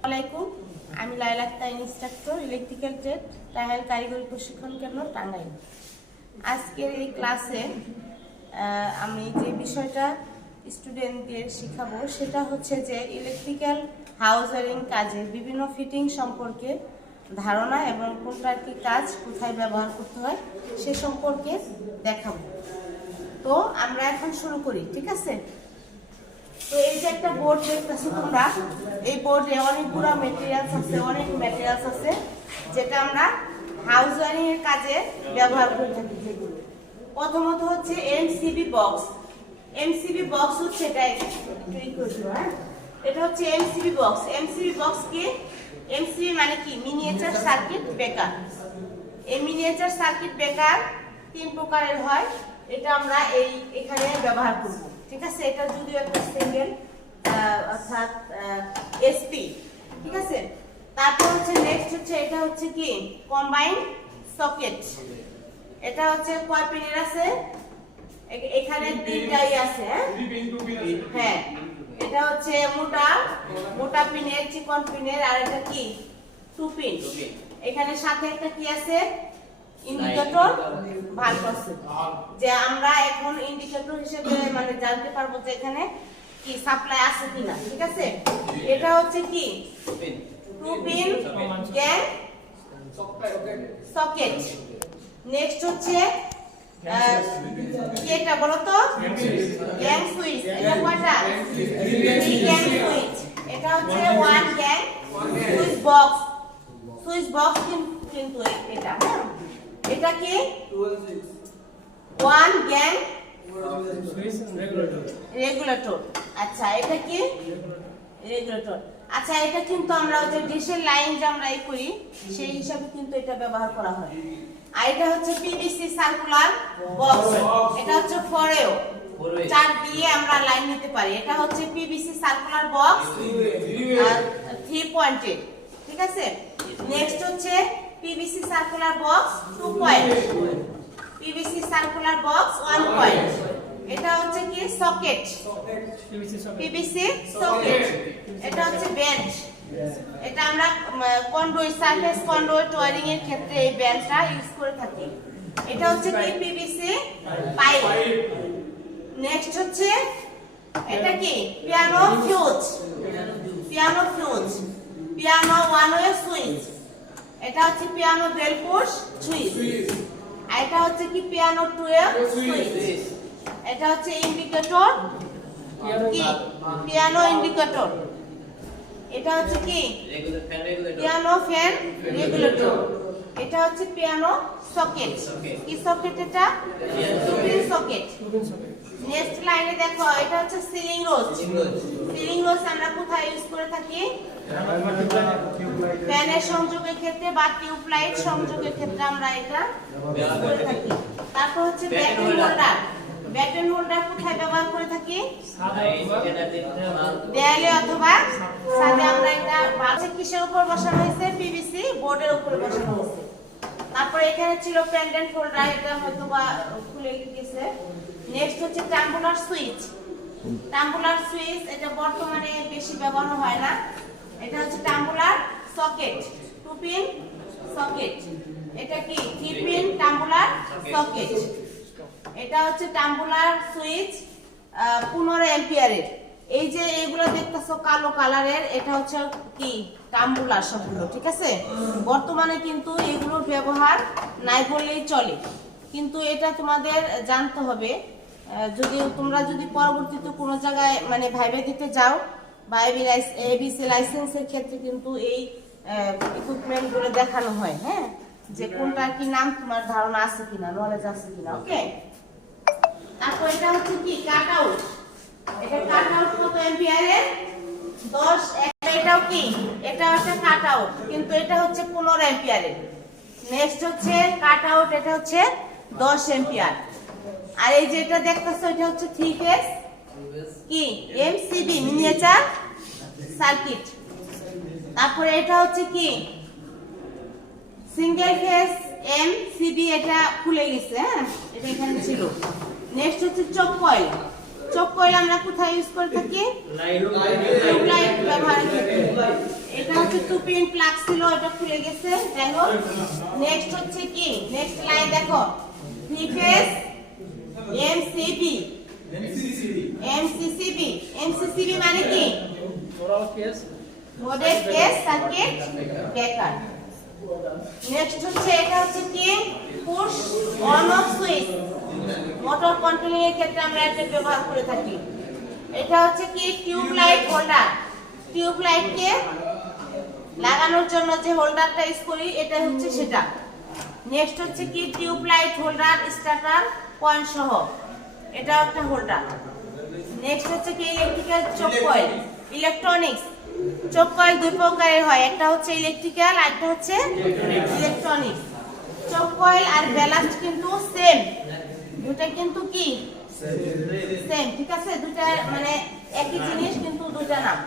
আসসালামাইকুম, আমি Laila Akter, instructor, electrical trade, Tangail কারিগরি প্রশিক্ষণ কেন্দ্র, টাঙ্গাইল। আজকের এই ক্লাসে আমি যে বিষয়টা স্টুডেন্টদের শেখাবো সেটা হচ্ছে যে ইলেকট্রিক্যাল হাউস ওয়্যারিং কাজে বিভিন্ন ফিটিং সম্পর্কে ধারণা এবং কোনটার কি কাজ কোথায় ব্যবহার করতে হয় সে সম্পর্কে দেখাবো। তো আমরা এখন শুরু করি, ঠিক আছে? তো এই যে একটা বোর্ড দেখতেছো তোমরা, এই বোর্ডে অনেকগুলো ম্যাটেরিয়ালস আছে যেটা আমরা হাউস ওয়্যারিং এর কাজে ব্যবহার করে থাকি। যেগুলো প্রথমত হচ্ছে এমসিবি বক্স। এমসিবি বক্স হচ্ছে এটা হচ্ছে এমসিবি বক্স। এমসিবি বক্স কি? এমসিবি মানে কি? Miniature circuit breaker. এই মিনিয়েচার সার্কিট ব্রেকার তিন প্রকারের হয়, এটা আমরা এখানে ব্যবহার করব, ঠিক আছে? এটা যদিও একটা সিঙ্গেল অর্থাৎ এসপি, ঠিক আছে? তারপর হচ্ছে নেক্সট হচ্ছে এটা হচ্ছে কি কম্বাইন্ড সকেট। এটা হচ্ছে কয় পিনের আছে? এখানে তিনটাই আছে, হ্যাঁ। এটা হচ্ছে মোটা পিনের, চিকন পিনের, আর এটা কি টু পিন। এখানে সাথে একটা কি আছে? ইন্ডিকেটর ভাল্ব আছে, যে আমরা এখন ইন্ডিকেটর হিসেবে মানে জানতে পারবো যে এখানে কি সাপ্লাই আছে কিনা, ঠিক আছে? এটা হচ্ছে কি two pin gang socket. Next হচ্ছে কি এটা বলো তো? Gang switch. এটা কয়টা? Three gang switch. এটা হচ্ছে one gang switch box. Switch box কিন্তু এটা, হ্যাঁ, এটা কি ওয়ান গ্যাং রেগুলেটর। আচ্ছা, এটা কি রেগুলেটর। আচ্ছা, এটা কিন্তু আমরা যে ডিশের লাইন যে আমরা করি সেই হিসাবে কিন্তু এটা ব্যবহার করা হয়। আর এটা হচ্ছে পিভিসি সার্কুলার বক্স। এটা হচ্ছে ফরেও চার দিয়ে আমরা লাইন নিতে পারি। এটা হচ্ছে পিভিসি সার্কুলার বক্স 3 পয়েন্টেড, ঠিক আছে? নেক্সট হচ্ছে PVC circular box 2 point, PVC circular box 1 point. এটা হচ্ছে কি সকেট, পিভিসি সকেট। এটা হচ্ছে বেঞ্চ। এটা আমরা কন্ডুইট, সারফেস কন্ডুইট ওয়্যারিং এর ক্ষেত্রে এই বেঞ্চটা ইউজ করে থাকি। এটা হচ্ছে কি পিভিসি পাইপ। নেক্সট হচ্ছে এটা কি piano fuse. Piano fuse, piano one way switch. এটা হচ্ছে পিয়ানো বেল পুশ সুইচ। আর এটা হচ্ছে কি পিয়ানো টু ওয়ে সুইচ। এটা হচ্ছে ইন্ডিকেটর, কি পিয়ানো ইন্ডিকেটর। এটা হচ্ছে কি পিয়ানো ফ্যান রেগুলেটর। এটা হচ্ছে পিয়ানো সকেট। কি সকেট? এটা টুপিন সকেট। নেক্সট লাইনে দেখো, এটা হচ্ছে সিলিং রোজ। সিলিং রোজ আমরা কোথায় ইউজ করে থাকি? ফ্যানের সংযোগের ক্ষেত্রে বা টিউব লাইট সংযোগের ক্ষেত্রে আমরা এটা ইউজ করে থাকি। তারপর হচ্ছে ব্যাটেন হোল্ডার। ব্যাটেন হোল্ডার কোথায় ব্যবহার করে থাকি? দেয়ালে অথবা ছাদে। আমরা এটা কিসের উপর বসানো হয়েছে? পিভিসি বোর্ডের উপরে বসানো হয়েছে। তারপর এখানে ছিল পেন্ডেন্ট হোল্ডার, এটা হয়তো বা খুলে গেছে। নেক্সট হচ্ছে টাম্বুলার সুইচ। টাম্বুলার সুইচ এটা বর্তমানে বেশি ব্যবহার হয় না। এটা হচ্ছে টাম্বুলার সকেট, টু পিন সকেট। এটা কি থ্রি পিন টাম্বুলার সকেট। এটা হচ্ছে টাম্বুলার সুইচ 15 অ্যাম্পিয়ারের। এই যে এগুলো দেখতেছো কালো কালারের, এটা হচ্ছে কি টাম্বুলার সবগুলো, ঠিক আছে? বর্তমানে কিন্তু এগুলোর ব্যবহার নাই বললেই চলে, কিন্তু এটা তোমাদের জানতে হবে। যদি তোমরা পরবর্তীতে কোনো জায়গায় মানে ভাইবা দিতে যাও বা এবিসি লাইসেন্সের ক্ষেত্রে কিন্তু এই ইকুইপমেন্ট গুলো দেখানো হয়, হ্যাঁ, যে কোনটা কি নাম তোমার ধারণা আছে কিনা, নলেজ আছে কিনা। ওকে, তারপর এটা হচ্ছে কি কাট আউট। এটা কাট আউট কত অ্যাম্পিয়ারের? 10। এটাও কি এটা হচ্ছে কাট আউট, কিন্তু এটা হচ্ছে 15 অ্যাম্পিয়ারের। নেক্সট হচ্ছে কাট আউট, এটা হচ্ছে 10 অ্যাম্পিয়ার। আর এই যে এটা দেখতেছো, এটা হচ্ছে 3 ফেজ কি এমসিবি মিনিয়েচার সার্কিট। তারপরে এটা হচ্ছে কি সিঙ্গেল ফেজ এমসিবি, এটা খুলে গেছে, হ্যাঁ, এটা এখানে ছিল। নেক্সট হচ্ছে চক কয়েল। চোখ কয়েল আমরা কোথায় ইউজ করে থাকি? টিউবলাইট ব্যবহার করি। এটা হচ্ছে 2 পিন প্লাগ ছিল, এটা খুলে গেছে, যাই হোক। নেক্সট হচ্ছে কি, নেক্সট লাইন দেখো, 3 ফেজ এমসিবি। এমসিসিবি মানে কি? Model case circuit breaker. Next হচ্ছে এটা হচ্ছে কি, push on off switch. Motor controlling এর ক্ষেত্রে আমরা এটা ব্যবহার করে থাকি। এটা হচ্ছে কি, টিউবলাইট হোল্ডার। টিউবলাইটকে লাগানোর জন্য যে হোল্ডারটা ইউজ করি এটা হচ্ছে সেটা। নেক্সট হচ্ছে কি, টিউবলাইট হোল্ডার স্টার্টার পয়েন্ট সহ, এটা একটা হোল্ডার। নেক্সট হচ্ছে কি, ইলেকট্রিক্যাল চোক কয়েল। ইলেকট্রনিক্স চোক কয়েল দুই প্রকারের হয়, একটা হচ্ছে ইলেকট্রিক্যাল আর একটা হচ্ছে ইলেকট্রনিক্স। চোক কয়েল আর ব্যালাস্ট কিন্তু সেম, দুটো কিন্তু কি সেম, ঠিক আছে, দুটো মানে একই জিনিস কিন্তু দুটো নাম।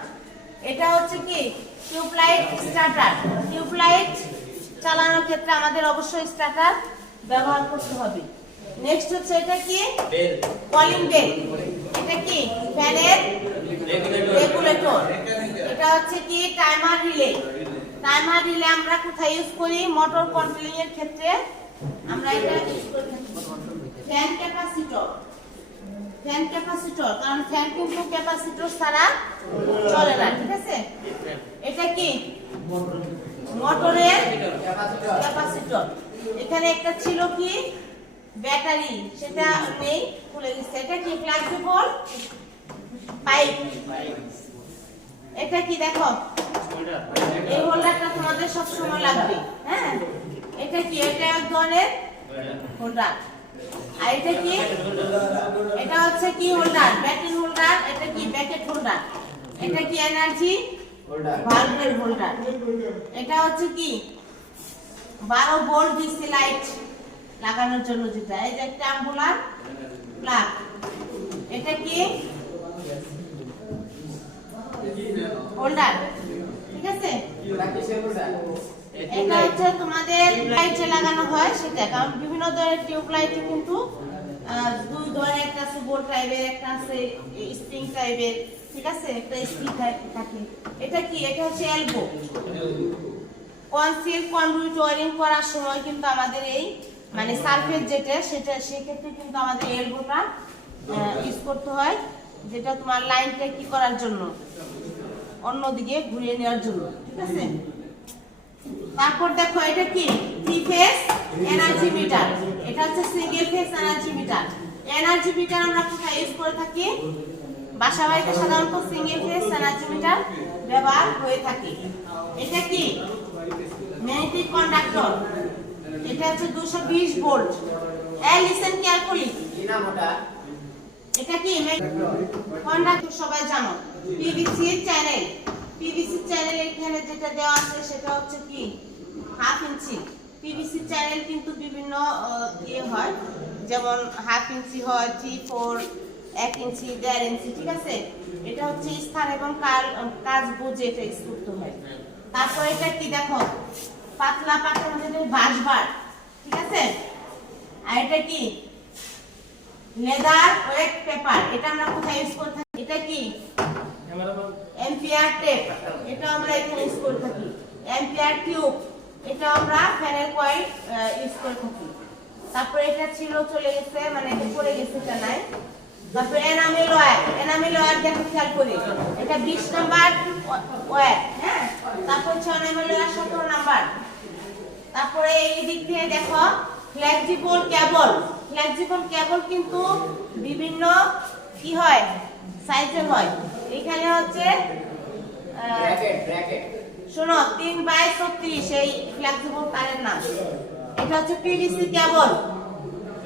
এটা হচ্ছে কি, টিউবলাইট স্টার্টার। টিউবলাইট চালানোর ক্ষেত্রে আমাদের অবশ্যই স্টার্টার ব্যবহার করতে হবে। নেক্সট হচ্ছে এটা কি, কলিং বেল। এটা কি, ফ্যানের রেগুলেটর। এটা হচ্ছে কি, টাইমার রিলে। টাইমার রিলে আমরা কোথায় ইউজ করি? মোটর কন্ট্রোলিং এর ক্ষেত্রে আমরা এটা ইউজ করে থাকি। Fan capacitor. ফ্যান ক্যাপাসিটর, কারণ ফ্যান কিন্তু ক্যাপাসিটর ছাড়া চলে না, ঠিক আছে। এটা কি, মোটরের ক্যাপাসিটর। এখানে একটা ছিল কি, ব্যাটারি, সেটা নেই, খুলে দিচ্ছে। এটা কি, ফ্লেক্সিবল পাইপ। এটা কি দেখো, এই হোল্ডারটা তোমাদের সব সময় লাগবে, হ্যাঁ। এটা কি, এটা এক ধরনের হোল্ডার। আর এটা কি, এটা হচ্ছে কি হোল্ডার, ব্যাটারি হোল্ডার। এটা কি, ব্যাকেট হোল্ডার। এটা কি, এনার্জি ভালভের হোল্ডার। এটা হচ্ছে কি, 12 ভোল্ট ডিসি লাইট লাগানোর জন্য যেটা, এই যে একটা অ্যাম্বুলার প্লাগ। এটা কি, হোল্ডার, ঠিক আছে। এটা হচ্ছে তোমাদের লাইটে লাগানো হয় সেটা, কারণ বিভিন্ন ধরনের টিউব লাইটে কিন্তু দুই ধরনের, একটা আছে বোল্ট টাইপের, একটা আছে স্প্রিং টাইপের, ঠিক আছে, একটা স্প্রিং টাইপ থাকে। এটা কি, এটা হচ্ছে এলবো। কনসিল কন্ডুইট ওয়্যারিং করার সময় কিন্তু আমাদের এই মানে সারফেস যেটা, সেটা সেক্ষেত্রে কিন্তু আমাদের এলবোটা ইউজ করতে হয়, যেটা তোমার লাইনটা কি করার জন্য, অন্যদিকে ঘুরিয়ে নেওয়ার জন্য, ঠিক আছে। তারপর দেখো, এটা কি, 3 ফেজ এনার্জি মিটার। এটা হচ্ছে single phase energy meter. Energy meter আমরা কোথায় ইউজ করে থাকি? বাসা বাড়িতে সাধারণত সিঙ্গেল ফেজ এনার্জি মিটার ব্যবহার হয়ে থাকে। এটা কি, ম্যাগনেটিক কন্ডাক্টর। এটা হচ্ছে 220 ভোল্ট। লিসেন কেয়ারফুলি, এটা কি কন্ডাক্টর, সবাই জানো। PVC channel. পিভিসি চ্যানেল এখানে যেটা দেওয়া আছে সেটা হচ্ছে কি, 1/2 ইঞ্চি। পিভিসি চ্যানেল কিন্তু বিভিন্ন ইয়ে হয়, যেমন 1/2 ইঞ্চি হয়, 3, 4, 1 ইঞ্চি, 1.5 ইঞ্চি, ঠিক আছে। এটা হচ্ছে স্থান এবং কাজ বুঝে এটা ইউজ করতে হয়। তারপর এটা কি দেখো, পাতলা পাতার মধ্যে বাঁশবার, ঠিক আছে। আর এটা কি, লেদার ওয়েট পেপার। এটা আমরা কোথায় ইউজ করে থাকি? এটা কি, এম্পিয়ার টেপ। এটা আমরা এখানে ইউজ করে থাকি। এম্পিয়ার টিউব, এটা আমরা ফ্যানের কয়েল ইউজ করে থাকি। তারপর এটা ছিল, চলে গেছে, মানে এটা পড়ে গেছে, এটা নাই। তারপর এনামেল ওয়্যার। এনামেল ওয়্যার দেখো, খেয়াল করি, এটা 20 নাম্বার ওয়্যার, হ্যাঁ। তারপর 6 এনামেল ওয়্যার 17 নাম্বার। তারপরে এই দিক দিয়ে দেখো, ফ্লেক্সিবল কেবল। ফ্লেক্সিবল কেবল কিন্তু বিভিন্ন কি হয়, সাইজের হয়। এখানে হচ্ছে শোনো, 3/36 এই ফ্লেক্সিবল তারের নাম। এটা হচ্ছে পিভিসি কেবল।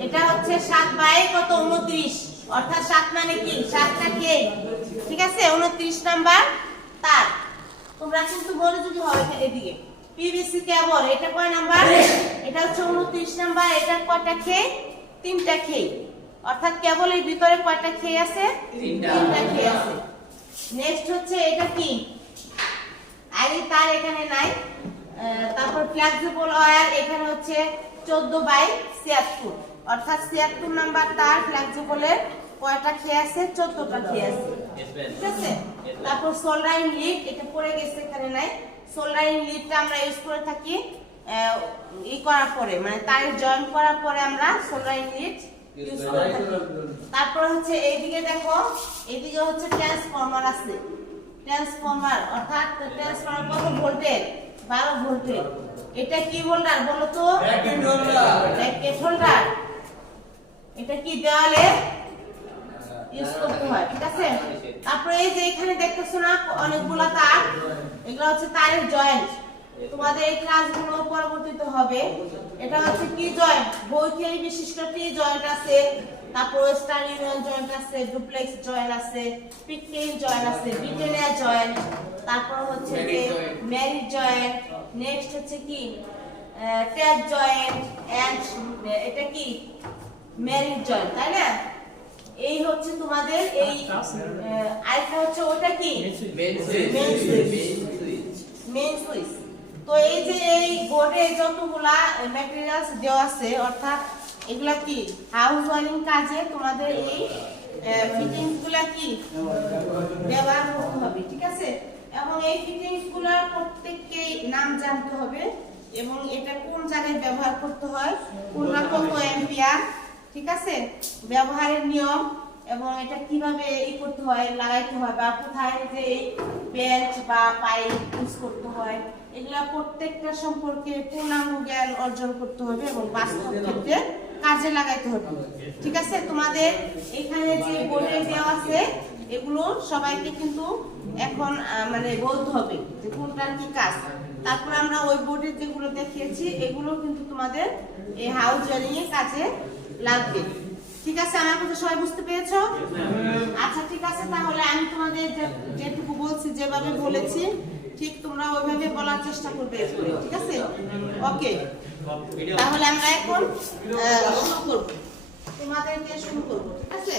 এটা হচ্ছে 7/29, অর্থাৎ 7 মানে কি, 7টা কে, ঠিক আছে, 29 নাম্বার তার। তোমরা কিন্তু মনোযোগী হবে এদিকে। পিভিসি কেবল, এটা কয় নাম্বার? এটা হচ্ছে 29 নাম্বার। এটা কয়টা কে? 3টা কে, অর্থাৎ কেবলের ভিতরে কয়টা কে আছে? 3টা কে আছে। নেক্সট হচ্ছে এটা কি, আগে তার এখানে নাই। তারপর ফ্লেক্সিবল ওয়্যার, এখানে হচ্ছে 14/76, অর্থাৎ 76 নাম্বার তার ফ্লেক্সিবলের কয়টা খেয়ে আছে? 14টা খেয়ে আছে, ঠিক আছে। তারপর সোল্ডারিং লিড, এটা পড়ে গেছে, এখানে নাই। সোল্ডারিং লিডটা আমরা ইউজ করে থাকি ই করার পরে, মানে তারের জয়েন করার পরে আমরা সোল্ডারিং লিড ইউজ করে থাকি। তারপর হচ্ছে এইদিকে দেখো, এইদিকে হচ্ছে ট্রান্সফরমার আছে। ট্রান্সফরমার অর্থাৎ ট্রান্সফরমার কত ভোল্টের? 12 ভোল্টের। এটা কি হোল্ডার বলো তো? Bracket holder. এটা কি দেওয়ালে ইউজ করতে হয়, ঠিক আছে। তারপরে এই যে এখানে দেখতেছো না অনেকগুলো তার, এগুলো হচ্ছে তারের জয়েন্ট। তোমাদের এই ক্লাসগুলো পরবর্তীতে হবে। এটা হচ্ছে কি জয়েন্ট? বৈথেরি বিশিষ্ট টি জয়েন্ট আছে, তারপর ওয়েস্টার্ন ইউনিয়ন জয়েন্ট আছে, ডুপ্লেক্স জয়েন্ট আছে, পিকটেন জয়েন্ট আছে, ব্রিটেনিয়া জয়েন্ট, তারপর হচ্ছে যে ম্যারিড জয়েন্ট, নেক্সট হচ্ছে কি ট্যাগ জয়েন্ট এন্ড এটা কি ম্যারিড জয়েন্ট, তাই না? এই হচ্ছে তোমাদের এই আরেকটা হচ্ছে ওটা কি মেইন সুইচ। তো এই যে এই বোর্ডে যতগুলা ম্যাটেরিয়ালস দেওয়া আছে, অর্থাৎ এগুলা কি হাউস ওয়ারিং কাজে তোমাদের এই ফিটিংস গুলা কি ব্যবহার করতে হবে, ঠিক আছে। এবং এই ফিটিংস গুলার প্রত্যেককেই নাম জানতে হবে এবং এটা কোন জায়গায় ব্যবহার করতে হয়, কোনটা কত অ্যাম্পিয়ার, ঠিক আছে, ব্যবহারের নিয়ম এবং এটা কিভাবে ই করতে হয়, লাগাইতে হয়, বা কোথায় যে এই বেল্ট বা পাইপ ইউজ করতে হয়, এগুলা প্রত্যেকটা সম্পর্কে পূর্ণাঙ্গ জ্ঞান অর্জন করতে হবে এবং বাস্তব ক্ষেত্রে কাজে লাগাইতে হবে, ঠিক আছে। তোমাদের এখানে যে বোর্ডে দেওয়া আছে এগুলো সবাইকে কিন্তু এখন মানে বলতে হবে যে কোনটার কি কাজ। তারপর আমরা ওই বোর্ডে যেগুলো দেখিয়েছি এগুলো কিন্তু তোমাদের এই হাউস ওয়ারিং এর কাজে লাগবে, ঠিক আছে। আমার কথা সবাই বুঝতে পেরেছো? আচ্ছা ঠিক আছে, তাহলে আমি তোমাদের যেটুকু বলছি, যেভাবে বলেছি ঠিক তোমরা ওইভাবে বলার চেষ্টা করবে, ঠিক আছে। ওকে, তাহলে আমরা এখন শুরু করব, তোমাদেরকে শুরু করব, ঠিক আছে।